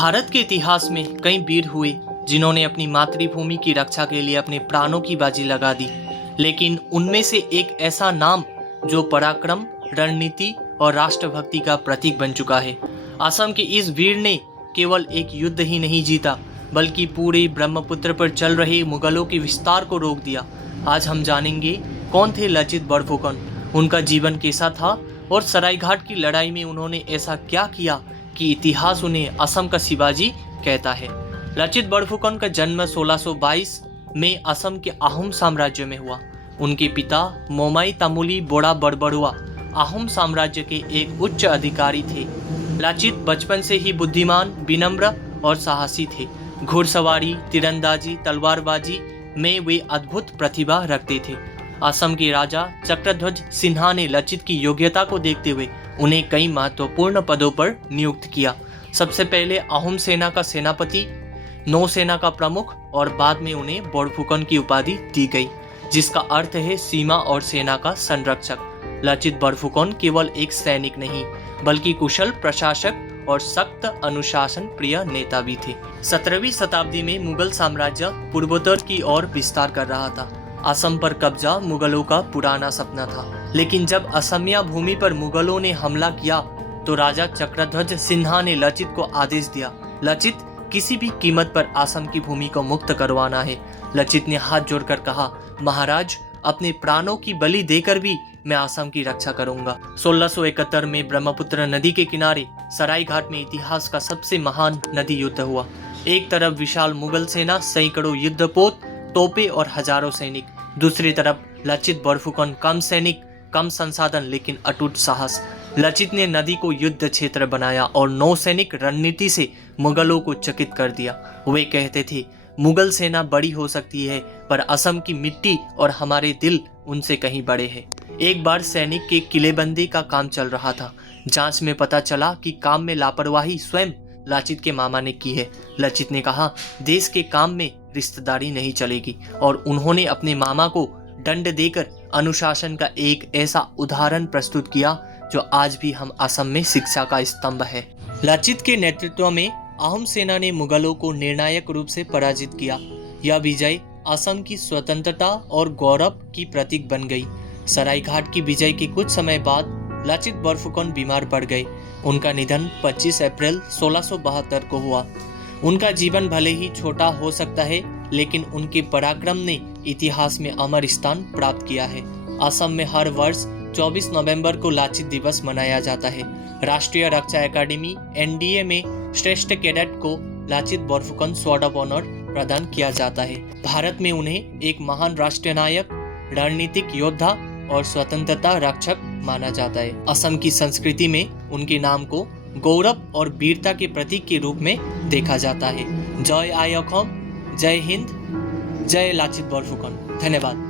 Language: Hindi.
भारत के इतिहास में कई वीर हुए जिन्होंने अपनी मातृभूमि की रक्षा के लिए अपने प्राणों की बाजी लगा दी, लेकिन उनमें से एक ऐसा नाम जो पराक्रम, रणनीति और राष्ट्रभक्ति का प्रतीक बन चुका है। असम के इस वीर ने केवल एक युद्ध ही नहीं जीता, बल्कि पूरे ब्रह्मपुत्र पर चल रहे मुगलों के विस्तार को रोक दिया। आज हम जानेंगे कौन थे लचित बड़फुकन, उनका जीवन कैसा था और सरायघाट की लड़ाई में उन्होंने ऐसा क्या किया कि इतिहास उन्हें असम का शिवाजी कहता है। लचित बड़फुकन का जन्म 1622 में असम के आहूम साम्राज्य में हुआ। उनके पिता मोमाई तामुली बोड़ा बड़बड़ुआ आहूम साम्राज्य के एक उच्च अधिकारी थे। लचित बचपन से ही बुद्धिमान, विनम्र और साहसी थे। घुड़सवारी, तीरंदाजी, तलवारबाजी में वे अद्भुत प्रतिभा रखते थे। असम के राजा चक्रध्वज सिन्हा ने लचित की योग्यता को देखते हुए उन्हें कई महत्वपूर्ण पदों पर नियुक्त किया। सबसे पहले आहूम सेना का सेनापति, नौसेना का प्रमुख और बाद में उन्हें बड़फुकन की उपाधि दी गई, जिसका अर्थ है सीमा और सेना का संरक्षक। लचित बड़फुकन केवल एक सैनिक नहीं, बल्कि कुशल प्रशासक और सख्त अनुशासन प्रिय नेता भी थे। 17वीं शताब्दी में मुगल साम्राज्य पूर्वोत्तर की ओर विस्तार कर रहा था। असम पर कब्जा मुगलों का पुराना सपना था, लेकिन जब असमिया भूमि पर मुगलों ने हमला किया तो राजा चक्रध्वज सिन्हा ने लचित को आदेश दिया, लचित, किसी भी कीमत पर असम की भूमि को मुक्त करवाना है। लचित ने हाथ जोड़कर कहा, महाराज, अपने प्राणों की बलि देकर भी मैं असम की रक्षा करूंगा। 1671 में ब्रह्मपुत्र नदी के किनारे सरायघाट में इतिहास का सबसे महान नदी युद्ध हुआ। एक तरफ विशाल मुगल सेना, सैकड़ों युद्धपोत, तोपे और हजारों सैनिक, दूसरी तरफ लचित बड़फुकन, कम सैनिक, कम संसाधन लेकिन अटूट साहस। लचित ने नदी को युद्ध क्षेत्र बनाया और नौसैनिक रणनीति से मुगलों को चकित कर दिया। वे कहते थे, मुगल सेना बड़ी हो सकती है, पर असम की मिट्टी और हमारे दिल उनसे कहीं बड़े हैं। एक बार सैनिक के किलेबंदी का काम चल रहा था। जांच में पता चला कि काम में लापरवाही स्वयं लचित के मामा ने की है। लचित ने कहा, देश के काम में रिश्तेदारी नहीं चलेगी, और उन्होंने अपने मामा को दंड देकर अनुशासन का एक ऐसा उदाहरण प्रस्तुत किया जो आज भी हम असम में शिक्षा का स्तंभ है। लचित के नेतृत्व में आहूम सेना ने मुगलों को निर्णायक रूप से पराजित किया। यह विजय असम की स्वतंत्रता और गौरव की प्रतीक बन गई। सरायघाट की विजय के कुछ समय बाद लचित बड़फुकन बीमार पड़ गए। उनका निधन 25 अप्रैल 1672 को हुआ। उनका जीवन भले ही छोटा हो सकता है, लेकिन उनके पराक्रम ने इतिहास में अमर स्थान प्राप्त किया है। असम में हर वर्ष 24 नवंबर को लचित दिवस मनाया जाता है। राष्ट्रीय रक्षा अकादमी NDA में श्रेष्ठ कैडेट को लचित बड़फुकन स्वॉर्ड ऑफ ऑनर प्रदान किया जाता है। भारत में उन्हें एक महान राष्ट्रीय नायक, रणनीतिक योद्धा और स्वतंत्रता रक्षक माना जाता है। असम की संस्कृति में उनके नाम को गौरव और वीरता के प्रतीक के रूप में देखा जाता है। जय आय असम, जय हिंद, जय लचित बड़फुकन। धन्यवाद।